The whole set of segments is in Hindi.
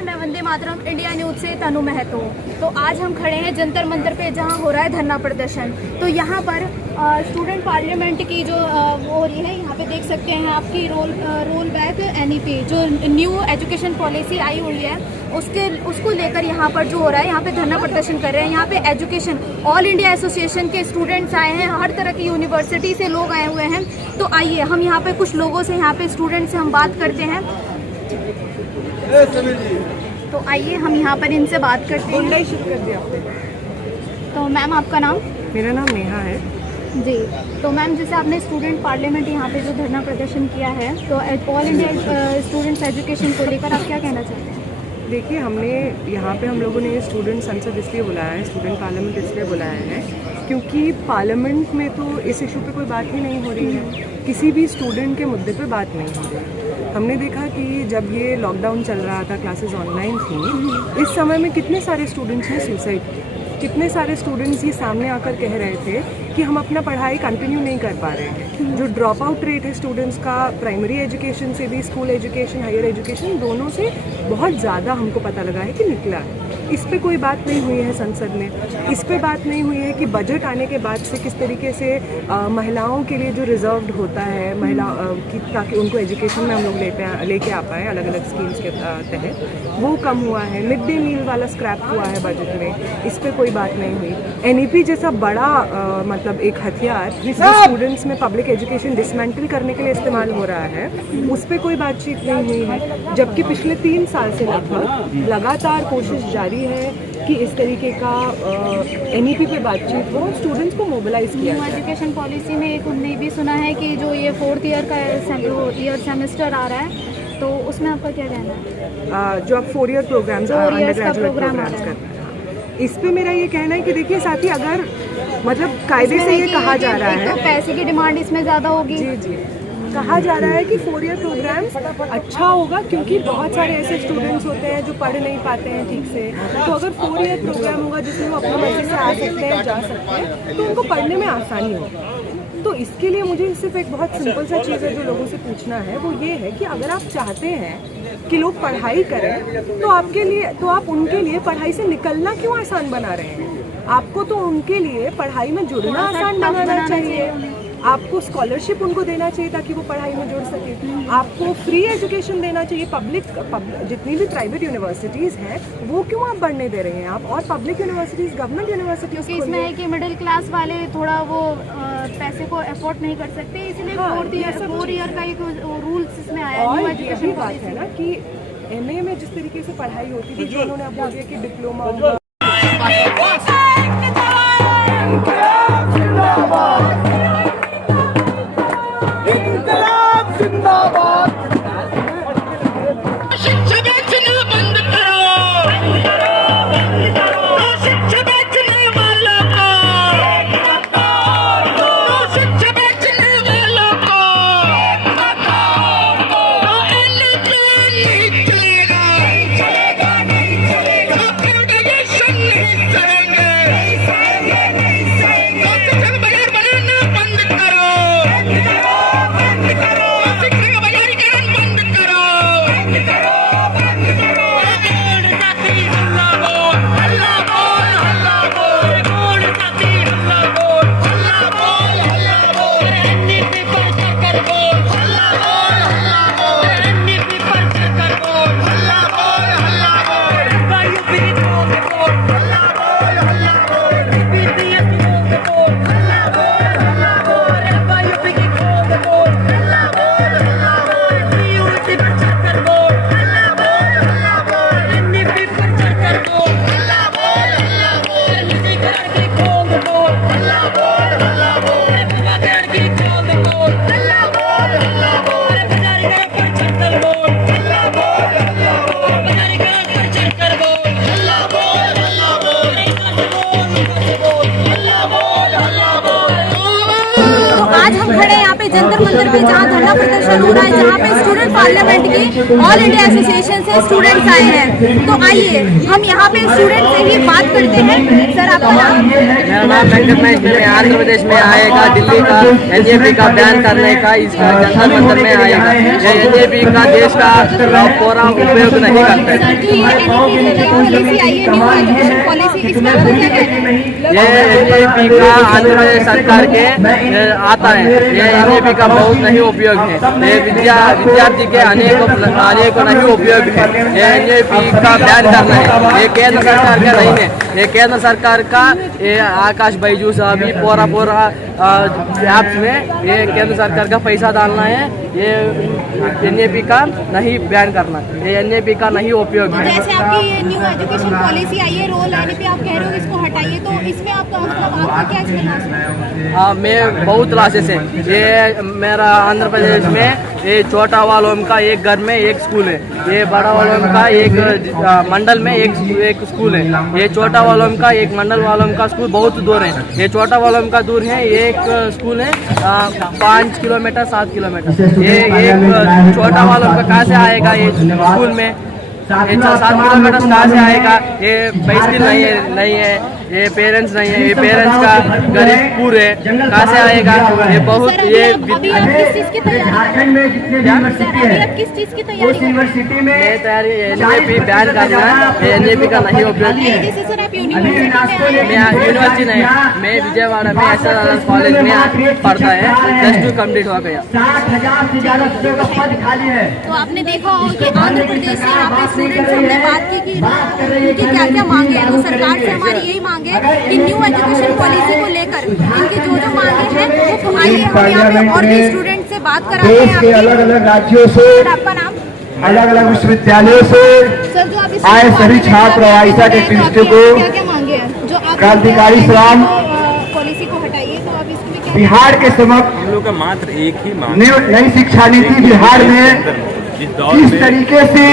नमस्कार, मैं वंदे मातरम इंडिया न्यूज से तनु महतो। तो आज हम खड़े हैं जंतर मंतर पे, जहां हो रहा है धरना प्रदर्शन। तो यहां पर स्टूडेंट पार्लियामेंट की जो वो हो रही है, यहां पे देख सकते हैं आपकी रोल बैक NEP जो न्यू एजुकेशन पॉलिसी आई हुई है उसको लेकर यहाँ पर जो हो रहा है, यहाँ पे धरना प्रदर्शन कर रहे हैं। यहाँ पे एजुकेशन ऑल इंडिया एसोसिएशन के स्टूडेंट्स आए हैं, हर तरह की यूनिवर्सिटी से लोग आए हुए हैं। तो आइए हम यहाँ पे कुछ लोगों से, यहाँ पे स्टूडेंट से हम बात करते हैं। तो आइए हम यहाँ पर इनसे बात करते हैं। तो मैम, आपका नाम? मेरा नाम नेहा है जी। तो मैम, जैसे आपने स्टूडेंट पार्लियामेंट यहाँ पे जो धरना प्रदर्शन किया है, तो ऑल इंडिया स्टूडेंट्स एजुकेशन को लेकर आप क्या कहना चाहते हैं? देखिए, हमने यहाँ पे हम लोगों ने स्टूडेंट संसद इसलिए बुलाया है, स्टूडेंट पार्लियामेंट इसलिए बुलाया है क्योंकि पार्लियामेंट में तो इस इशू पे कोई बात ही नहीं हो रही है, किसी भी स्टूडेंट के मुद्दे पे बात नहीं हो रही है। हमने देखा कि जब ये लॉकडाउन चल रहा था, क्लासेस ऑनलाइन थी, इस समय में कितने सारे स्टूडेंट्स ने सुसाइड किया, कितने सारे स्टूडेंट्स ये सामने आकर कह रहे थे कि हम अपना पढ़ाई कंटिन्यू नहीं कर पा रहे हैं। जो ड्रॉप आउट रेट है स्टूडेंट्स का, प्राइमरी एजुकेशन से भी, स्कूल एजुकेशन, हायर एजुकेशन, दोनों से बहुत ज़्यादा हमको पता लगा है कि निकला है। इस पे कोई बात नहीं हुई है संसद में। इस पे बात नहीं हुई है कि बजट आने के बाद से किस तरीके से महिलाओं के लिए जो रिजर्व्ड होता है ताकि उनको एजुकेशन में हम लोग लेके आ पाए अलग अलग स्कीम्स के तहत, वो कम हुआ है। मिड डे मील वाला स्क्रैप हुआ है बजट में, इस पे कोई बात नहीं हुई। NEP जैसा बड़ा मतलब एक हथियार जो स्टूडेंट्स में पब्लिक एजुकेशन डिसमेंटल करने के लिए इस्तेमाल हो रहा है, उस पर कोई बातचीत नहीं हुई है। जबकि पिछले 3 साल से लगभग लगातार कोशिश जारी है कि इस तरीके का NEP पे बातचीत हो, स्टूडेंट्स को मोबिलाइज किया न्यू एजुकेशन पॉलिसी में एक हमने भी सुना है कि जो ये 4th ईयर का सेमेस्टर आ रहा है, तो उसमें आपका क्या कहना है? जो अब 4 year programmes, undergraduate programmes कर रहे हैं, इस पे मेरा ये कहना है कि देखिए साथी, अगर मतलब कायदे से ये कहा जा रहा है, तो पैसे की डिमांड इसमें ज़्यादा होगी। जी, कहा जा रहा है कि 4 ईयर प्रोग्राम्स अच्छा होगा क्योंकि बहुत सारे ऐसे स्टूडेंट्स होते हैं जो पढ़ नहीं पाते हैं ठीक से। तो अगर 4 ईयर प्रोग्राम होगा जिसमें वो अपनी मर्जी से आ सकते हैं, जा सकते हैं, तो उनको पढ़ने में आसानी होगी। तो इसके लिए मुझे सिर्फ एक बहुत सिंपल सा चीज़ है जो लोगों से पूछना है, वो ये है कि अगर आप चाहते हैं कि लोग पढ़ाई करें, तो आप उनके लिए पढ़ाई से निकलना क्यों आसान बना रहे हैं? आपको तो उनके लिए पढ़ाई में जुड़ना आसान बनाना चाहिए। आपको स्कॉलरशिप उनको देना चाहिए ताकि वो पढ़ाई में जुड़ सके। आपको फ्री एजुकेशन देना चाहिए। जितनी भी प्राइवेट यूनिवर्सिटीज़ हैं वो क्यों आप बढ़ने दे रहे हैं आप? और पब्लिक यूनिवर्सिटीज़, गवर्नमेंट यूनिवर्सिटीज़, क्योंकि इसमें है कि मिडिल क्लास वाले थोड़ा वो पैसे को अफोर्ड नहीं कर सकते, इसलिए 4 ईयर का एक रूल्स इसमें आया है। और ये भी बात है ना कि MA में जिस तरीके से पढ़ाई होती थी, जो उन्होंने अब बोल दिया कि डिप्लोमा होगा। जंतर मंतर पे जहाँ धरना प्रदर्शन हो रहा है, जहाँ पे स्टूडेंट पार्लियामेंट की ऑल इंडिया एसोसिएशन से स्टूडेंट्स आए हैं। तो आइए हम यहाँ पे स्टूडेंट से ही बात करते हैं। सर आपका नाम? मेरा नाम वेंकट महेश है। आंध्र प्रदेश में आएगा दिल्ली का एनजेपी का बैन करने का, इसका जंतर मंतर में आएगा। ये एनजेपी का देश का पूरा उपयोग नहीं करते। ये एनजेपी का आंध्र प्रदेश सरकार के आता है। ये एनजेपी का बहुत नहीं उपयोग है। ये विद्यार्थी के अनेकों नहीं उपयोग है। ये एनजेपी का बैन करना है। ये केंद्र सरकार का नहीं है। ये केंद्र सरकार का ये आकाश बैजू साहब ही पूरा ऐप्स में ये केंद्र सरकार का पैसा डालना है। ये एनजेपी का नहीं बैन करना, ये एनजेपी का नहीं उपयोग है। जैसे आपकी ये न्यू एजुकेशन पॉलिसी आई है, रोल एनईपी आप कह रहे हो इसको हटाइए, तो इसमें आपका मतलब आपका क्या एक्सपीरियंस है? हाँ, मैं बहुत क्लासेस है। ये मेरा आंध्र प्रदेश में ये छोटा वालों का एक घर में एक स्कूल है। ये बड़ा वालों का एक मंडल में एक स्कूल है। ये छोटा वालों का एक मंडल वालों का स्कूल बहुत दूर है। ये छोटा वालों का दूर है, एक स्कूल है 5 किलोमीटर 7 किलोमीटर। ये एक छोटा वालों का कहाँ से आएगा ये स्कूल में? ये 7 किलोमीटर कहाँ से आएगा? ये बाइसिकल नहीं है, ये पेरेंट्स नहीं है। ये पेरेंट्स का गरीब पूरे कहाँ से आएगा? ये बहुत ये किस चीज़ की तैयारी मैं तैयारी एनजेपी बैन करना है। एनजेपी का नहीं उपयोग। मैं यूनिवर्सिटी नहीं, मैं विजयवाड़ा में एसआरआर कॉलेज में पढ़ता है। +2 कंप्लीट हो गया। 60,000 से ज्यादा पदों खाली है। तो आपने देखा होगा कि आंध्र प्रदेश से यहाँ पे स्टूडेंट से हमने बात की कि उनकी क्या क्या मांगे हैं। तो सरकार से हमारी यही मांग है कि न्यू एजुकेशन पॉलिसी को लेकर इनकी जो मांगे हैं वो आइए हम यहाँ पे और भी स्टूडेंट से बात कराते देश के हैं। अलग अलग राज्यों से, आपका नाम? अलग अलग विश्वविद्यालयों से सर, जो आप आए सभी छात्र और आयशा के पीड़ितों को क्या क्या मांगे हैं जो आप क्रांतिकारी श्रम पॉलिसी को हटाइए, तो आप इसमें क्या बिहार के समक्ष हम लोग का मात्र एक ही मांग नई शिक्षा नीति बिहार में जिस दौर किस में तरीके से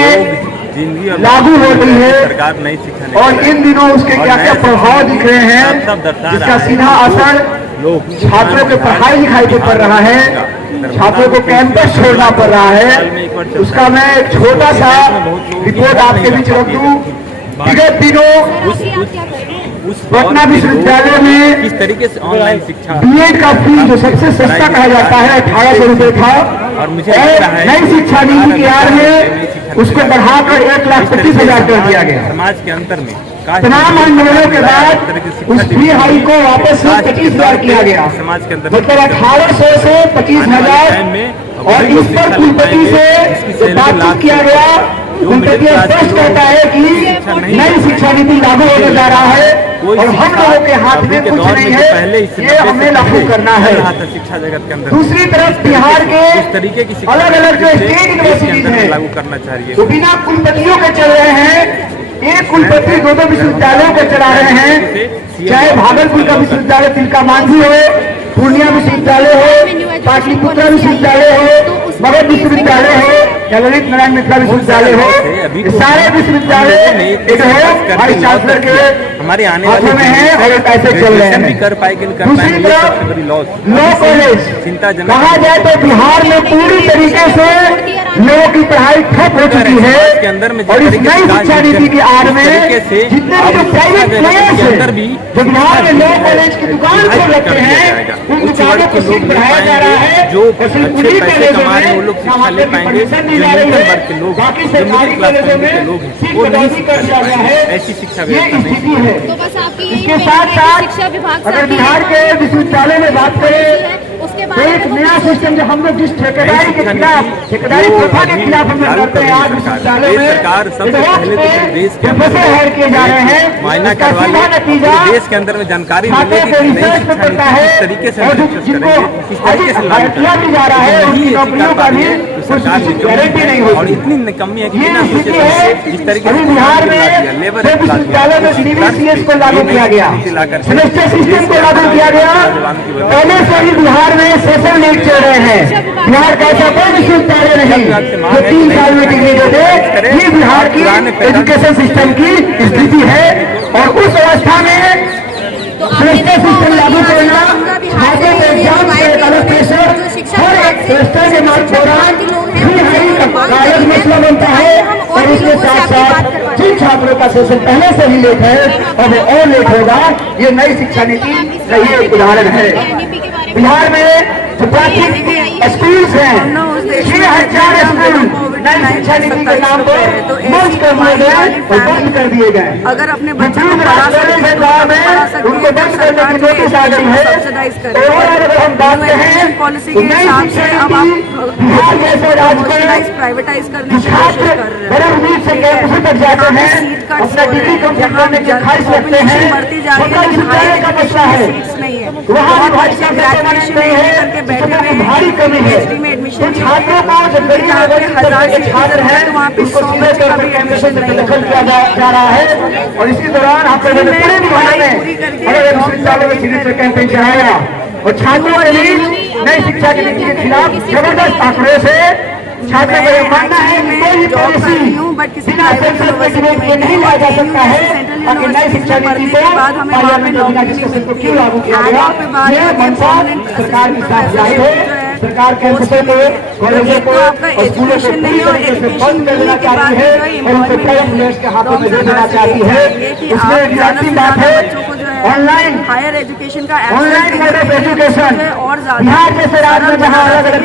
जिंदगी और लागू हो रही है सरकार नई शिक्षा नीति और इन दिनों उसके क्या क्या प्रभाव दिख रहे हैं, जिसका सीधा असर छात्रों के पढ़ाई लिखाई पे पड़ रहा है, छात्रों को कैंपस छोड़ना पड़ रहा है, उसका मैं एक छोटा सा रिपोर्ट आपके बीच रख दूं। विगत दिनों पटना विश्वविद्यालय में किस तरीके से ऑनलाइन शिक्षा बीएड का फीस जो सबसे सस्ता कहा जाता है 1800 रुपये था, और मुझे लग रहा है नई शिक्षा नीति की आड़ में उसको बढ़ाकर 1,25,000 कर दिया गया। समाज के अंतर में तमाम आंदोलनों के बाद उस फी हाई को वापस 25,000 किया गया। समाज के अंदर मतलब 1800 से 25,000 और इस पर कुलपति से बातचीत किया गया। कुलपति स्पष्ट कहता है कि नई शिक्षा नीति लागू होने जा रहा है और हम लोगों के हाथ में कुछ नहीं है, ये हमें लागू करना है। शिक्षा जगत के अंदर दूसरी तरफ बिहार के इस तरीके की अलग अलग जो स्टेट यूनिवर्सिटीज हैं लागू करना चाह रही तो है। बिना कुलपतियों के चल रहे हैं। एक कुलपति दो विश्वविद्यालयों को चला रहे हैं, चाहे भागलपुर का विश्वविद्यालय तिलका मांझी हो, पूर्णिया विश्वविद्यालय हो, पाटलिपुत्र विश्वविद्यालय हो, मगध विश्वविद्यालय हो या ललित नारायण मिथिला विश्वविद्यालय हो, ये सारे विश्वविद्यालय एक हो वाइस चांसलर के हमारे आने हाथों में है और ऐसे चल रहे हैं। कर पाएंगे दूसरी तरफ लॉ कॉलेज चिंताजनक कहा जाए तो बिहार में पूरी तरीके से लोगों की पढ़ाई ठप हो चुकी है और इस नई शिक्षा नीति की आड़ में जितने भी जो प्राइवेट प्लेयर्स हैं जो बिहार में लॉ कॉलेज की दुकान खोल रखे हैं उन दुकानों को सीट बढ़ाया जा रहा है जो और सिर्फ अच्छे उन्हीं पैसे कॉलेजों कमा रहे हैं वो में लोग शिक्षा सामान्य ले की पाएंगे। परमिशन जो दी जा रही मिडिल है, वर्ग के लोग बाकी जो सरकारी मिडिल क्लास कॉलेजों फैमिली के लोग में हैं सीट वो नहीं कटौती कर दिया गया है। ऐसी शिक्षा ये व्यवस्था नहीं स्थिति है। तो बस आपकी यही इसके मांग साथ है कि साथ शिक्षा विभाग से अगर आपकी बिहार के यही विश्वविद्यालय में बात करें उसके तो बाद एक नया सिस्टम जो हम लोग जिस ठेकेदारी के खिलाफ ठेकेदारी प्रथा के खिलाफ हम लोग लड़ते हैं आज विश्वविद्यालय में सरकार सबसे पहले तो पूरे देश के अंदर प्रोफेसर हायर किए जा रहे हैं, मायना इसका करवा सीधा ले, नतीजा पूरे देश के अंदर में जानकारी छात्रों मिलेगी को कि नई रिसर्च में शिक्षा पड़ता नीति है किस तरीके से और सक्सेस जिनको करेंगे, किस तरीके से लागू किया भी जा रहा है उनकी नौकरियों का भी सरकार गारंटी नहीं और होती। इतनी निकम्मी है कि ये बिना स्थिति सोचे है। जिस तरीके अभी से बिहार में लेबर सिर्फ विश्वविद्यालय में CBCS को लागू किया गया, सेमेस्टर सिस्टम को लागू किया गया। पहले से ही बिहार में सेशन लीड चल रहे हैं। बिहार का ऐसा कोई विश्वविद्यालय नहीं जो 3 साल में डिग्री दे दे। ये बिहार की एजुकेशन सिस्टम की स्थिति है और उस अवस्था में तो आपने सेमेस्टर देखा सिस्टम होगा लागू कि करना, यहाँ से छात्रों को एग्जाम से अलग प्रेशर, हर क्लस्टर के दौरान कागज मसला बनता है और इसके साथ साथ जिन छात्रों का सेशन पहले से ही लेट है और वो और लेट होगा, ये नई शिक्षा नीति का ये एक उदाहरण है। बिहार में जो प्राथमिक स्कूल हैं 6,000 स्कूल नई शिक्षा नीति के नाम पर बंद कर दिए गए और बंद कर दिए गए। अगर अपने बच्चों को पढ़ा सकते हैं उनको बंद करने की नोटिस आ गई है। और अगर हम बात करें पॉलिसी के हिसाब से अब आप बिहार जैसे राज्य में प्राइवेटाइज करने की छात्र कोशिश कर रहे बड़े हैं। उम्मीद से कैंपस तक जाते हैं, अपना डिग्री कंप्लीट करने की ख्वाहिश रखते हैं, बढ़ती जा रही है, उनका लेकिन हाई विद्यालय का मसला है, सीट्स नहीं है। वहाँ बहुत भारी बच्चे ग्रेजुएशन करके बैठे हुए हैं, भारी कमी है। PhD में एडमिशन तो छात्रों को जो गरीब जहाँ पे वर्ग 1000 के छात्र हैं तो वहाँ पे उनको 100 सीधे बच्चे तौर का पर भी कैंपस एडमिशन में नहीं दखल होता किया जा रहा है। और इसी दौरान आपने पूरे बिहार में अलग अलग विश्वविद्यालय में सीरीज कैंपेन चलाया और छात्रों के लिए नई शिक्षा की नीति के खिलाफ जबरदस्त आंकड़े से छात्रों को यह मानना है कि कोई भी पॉलिसी बिना सेंसर सर्टिफिकेट के नहीं लाया जा सकता है, ताकि नई शिक्षा नीति को पार्लियामेंट में बिना डिस्कशन को क्यों लागू किया गया। यह मंशा सरकार के साथ जाहिर है। सरकार कैंपसों को, कॉलेजों को और स्कूलों को पूरी तरीके से बंद कर देना चाहती है और उनको प्राइवेट प्लेयर्स के हाथों में दे देना चाहती है। इसमें रियायती बात है ऑनलाइन हायर एजुकेशन का ऑनलाइन मोड ऑफ एजुकेशन। और बिहार जैसे राज्य में जहाँ अलग अलग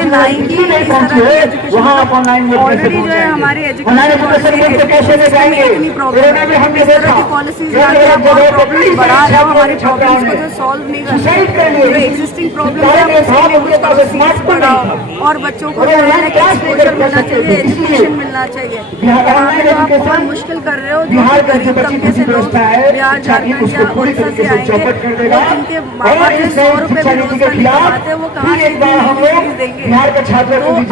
चीजें नहीं पहुंची है वहाँ आप ऑनलाइन मोड कैसे ऑलरेडी जो है हमारी पहुंचे, ऑनलाइन एजुकेशन मोड पे कैसे ले जाएंगे। कोरोना में हमने देखा पॉलिसीज बढ़ा रहे हो, हमारी प्रॉब्लम्स को जो सॉल्व नहीं कर रहे, जो एग्जिस्टिंग प्रॉब्लम है बढ़ाओ और बच्चों को जो है एक्सपोजर मिलना चाहिए, एजुकेशन मिलना चाहिए। यहाँ पे जो आप बहुत मुश्किल कर रहे हो, जो गरीब तबके से लोग बिहार झारखंड या उड़ीसा से आएंगे, वो जिनके माँ बाप 100 रुपए भी रोज का नहीं कमाते, वो कहाँ से फीस देंगे। तो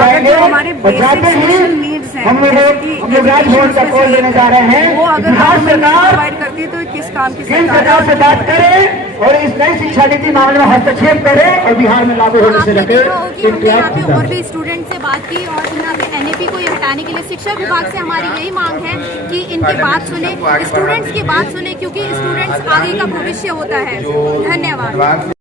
अगर जो हमारे बेसिक सोशल नीड्स हैं, जैसे कि एजुकेशन से वो अगर गवर्नमेंट प्रोवाइड करती है तो किस काम की सरकार से बात करें और इस नई शिक्षा नीति मामले में हस्तक्षेप करें और बिहार में लागू होने से आपने रखे। देखा होगा कि हमने यहाँ पे और भी स्टूडेंट से बात की और यहाँ पे NAP को ये हटाने के लिए शिक्षा विभाग से हमारी यही मांग है कि इनकी बात सुने, स्टूडेंट्स की बात सुने, क्योंकि स्टूडेंट्स आगे का भविष्य होता है। धन्यवाद।